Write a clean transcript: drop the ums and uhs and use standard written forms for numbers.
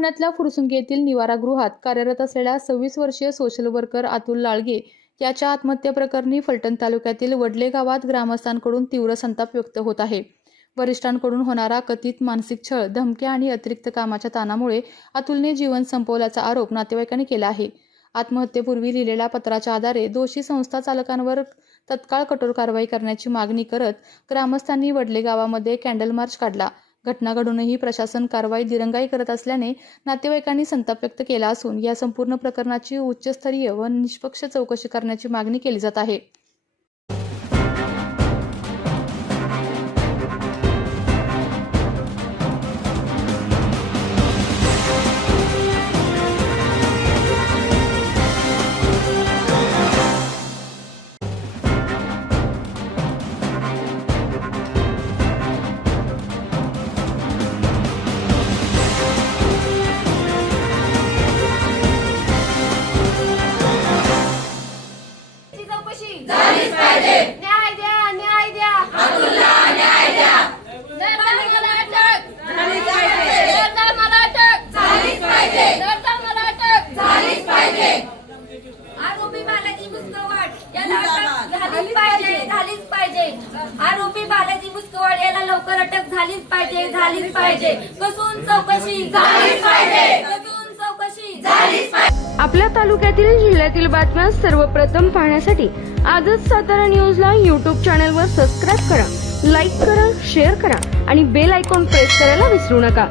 पुण्यातल्या फुरसुंगी येथील निवारागृहात कार्यरत असलेल्या 26 वर्षीय सोशल वर्कर अतुल लाळगे याच्या आत्महत्येप्रकरणी फलटण तालुक्यातील वडले गावात ग्रामस्थांकडून तीव्र संताप व्यक्त होत आहे। वरिष्ठांकडून होणारा कथित मानसिक छळ, धमक्या आणि अतिरिक्त कामाच्या ताणामुळे अतुलने जीवन संपवल्याचा आरोप नातेवाईकांनी केला आहे। आत्महत्येपूर्वी लिहिलेल्या पत्राच्या आधारे दोषी संस्था चालकांवर तत्काळ कठोर कारवाई करण्याची मागणी करत ग्रामस्थांनी वडले गावामध्ये कॅन्डल मार्च काढला। घटना घडूनही प्रशासन कारवाई दिरंगाई करत असल्याने नातेवाईकांनी संताप व्यक्त केला असून या संपूर्ण प्रकरणाची उच्चस्तरीय व निष्पक्ष चौकशी करण्याची मागणी केली जात आहे। झालीच पाहिजे। न्याय द्या, न्याय द्या, अतुलला न्याय द्या। मला अटक झालीच पाहिजे। मला अटक झालीच पाहिजे। मला अटक झालीच पाहिजे। आरोपी बालाजी मुस्कवाड याला अटक झालीच पाहिजे, झालीच पाहिजे। आरोपी बालाजी मुस्कवाड याला लवकर अटक झालीच पाहिजे, झालीच पाहिजे। कसून चौकशी झालीच पाहिजे, कसून चौकशी झालीच पाहिजे। आपल्या तालुक्यातील जिल्ह्यातील बातम्या सर्वप्रथम पाहण्यासाठी आजच सातारा न्यूजला YouTube चॅनलवर सबस्क्राइब करा, लाईक करा, शेअर करा आणि बेल आयकॉन प्रेस करायला विसरू नका।